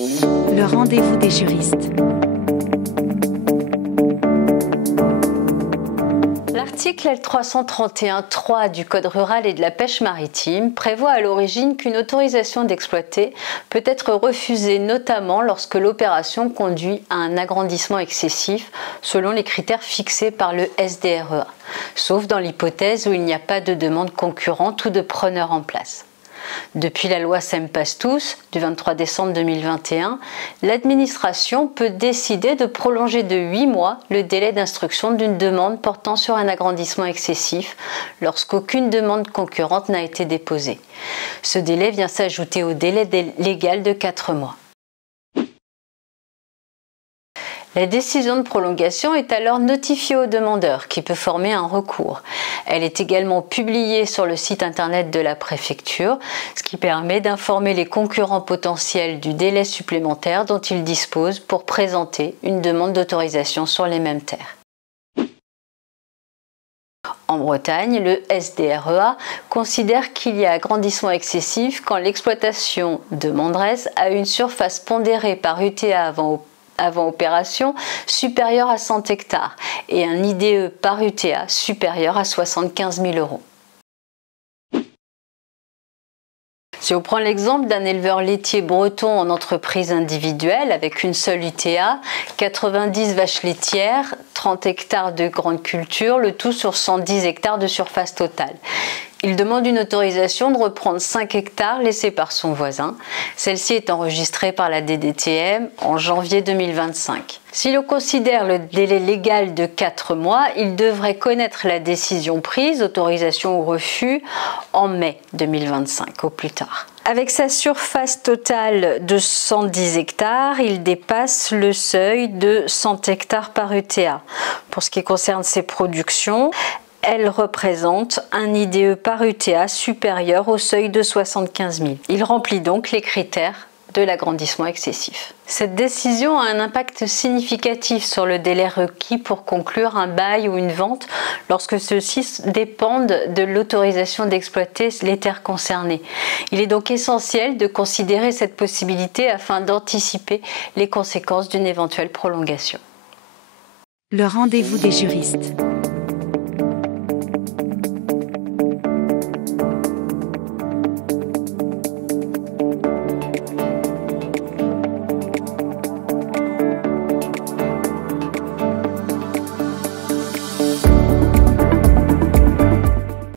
Le rendez-vous des juristes. L'article L331-3 du Code rural et de la pêche maritime prévoit à l'origine qu'une autorisation d'exploiter peut être refusée notamment lorsque l'opération conduit à un agrandissement excessif selon les critères fixés par le SDREA, sauf dans l'hypothèse où il n'y a pas de demande concurrente ou de preneur en place. Depuis la loi SEM-PAS-TOUS du 23 décembre 2021, l'administration peut décider de prolonger de 8 mois le délai d'instruction d'une demande portant sur un agrandissement excessif lorsqu'aucune demande concurrente n'a été déposée. Ce délai vient s'ajouter au délai légal de 4 mois. La décision de prolongation est alors notifiée au demandeur qui peut former un recours. Elle est également publiée sur le site internet de la préfecture, ce qui permet d'informer les concurrents potentiels du délai supplémentaire dont ils disposent pour présenter une demande d'autorisation sur les mêmes terres. En Bretagne, le SDREA considère qu'il y a agrandissement excessif quand l'exploitation demanderesse a une surface pondérée par UTA avant opération supérieur à 100 hectares et un IDE par UTA supérieur à 75 000 €. Si on prend l'exemple d'un éleveur laitier breton en entreprise individuelle avec une seule UTA, 90 vaches laitières, 30 hectares de grande culture, le tout sur 110 hectares de surface totale. Il demande une autorisation de reprendre 5 hectares laissés par son voisin. Celle-ci est enregistrée par la DDTM en janvier 2025. Si l'on considère le délai légal de 4 mois, il devrait connaître la décision prise, autorisation ou refus, en mai 2025 au plus tard. Avec sa surface totale de 110 hectares, il dépasse le seuil de 100 hectares par UTA. Pour ce qui concerne ses productions, elle représente un IDE par UTA supérieur au seuil de 75 000. Il remplit donc les critères de l'agrandissement excessif. Cette décision a un impact significatif sur le délai requis pour conclure un bail ou une vente lorsque ceux-ci dépendent de l'autorisation d'exploiter les terres concernées. Il est donc essentiel de considérer cette possibilité afin d'anticiper les conséquences d'une éventuelle prolongation. Le rendez-vous des juristes.